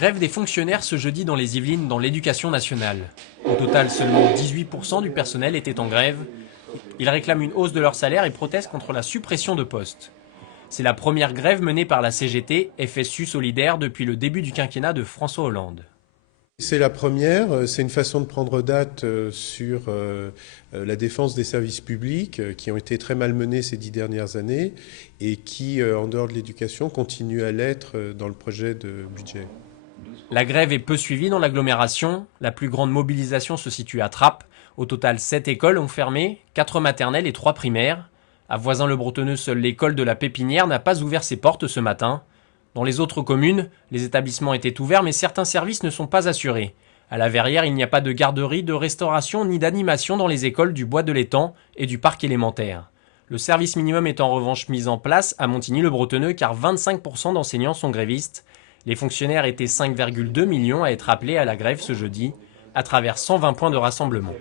Grève des fonctionnaires ce jeudi dans les Yvelines dans l'éducation nationale. Au total, seulement 18% du personnel était en grève. Ils réclament une hausse de leur salaire et protestent contre la suppression de postes. C'est la première grève menée par la CGT, FSU Solidaire, depuis le début du quinquennat de François Hollande. C'est la première, c'est une façon de prendre date sur la défense des services publics qui ont été très malmenés ces 10 dernières années et qui, en dehors de l'éducation, continuent à l'être dans le projet de budget. La grève est peu suivie dans l'agglomération. La plus grande mobilisation se situe à Trappes. Au total, 7 écoles ont fermé, 4 maternelles et 3 primaires. À Voisins-le-Bretonneux, seule l'école de la Pépinière n'a pas ouvert ses portes ce matin. Dans les autres communes, les établissements étaient ouverts, mais certains services ne sont pas assurés. À la Verrière, il n'y a pas de garderie, de restauration ni d'animation dans les écoles du Bois de l'Étang et du parc élémentaire. Le service minimum est en revanche mis en place à Montigny-le-Bretonneux car 25% d'enseignants sont grévistes. Les fonctionnaires étaient 5,2 millions à être appelés à la grève ce jeudi, à travers 120 points de rassemblement.